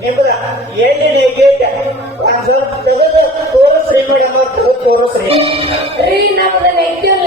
ನಿಮ್ದ ಏನೇನು ಗೇಟ್? ಒಂದ್ ಸ್ವಲ್ಪ ತೆಗೆದು ತೋರಿಸ್ರಿ ಮೇಡಮ್ ತೋರಿಸ್ರಿ. ನಮ್ದು vehicle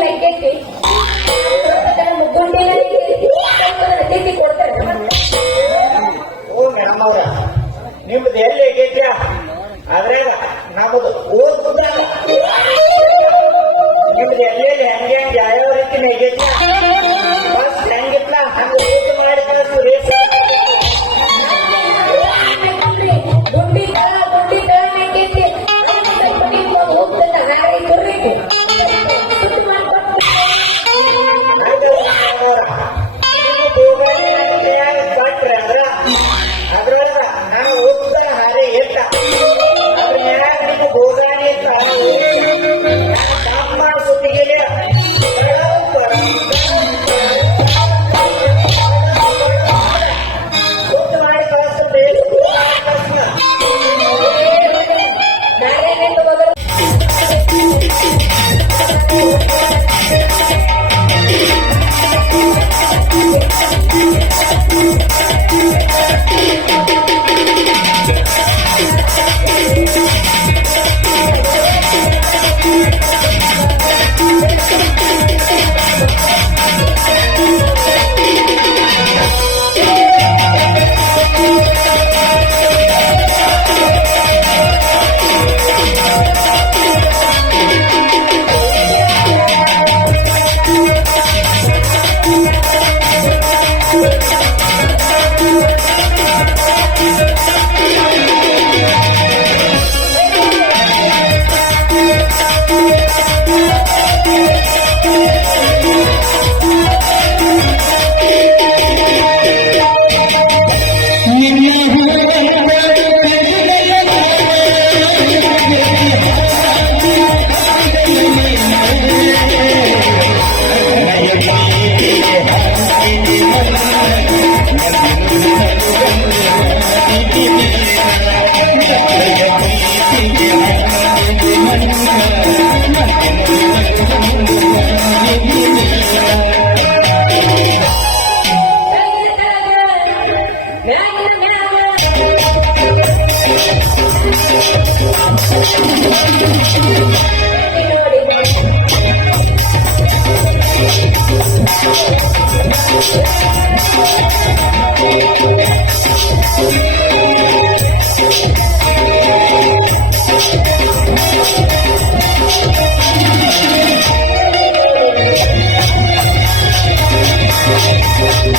Thank you.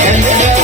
Thank you.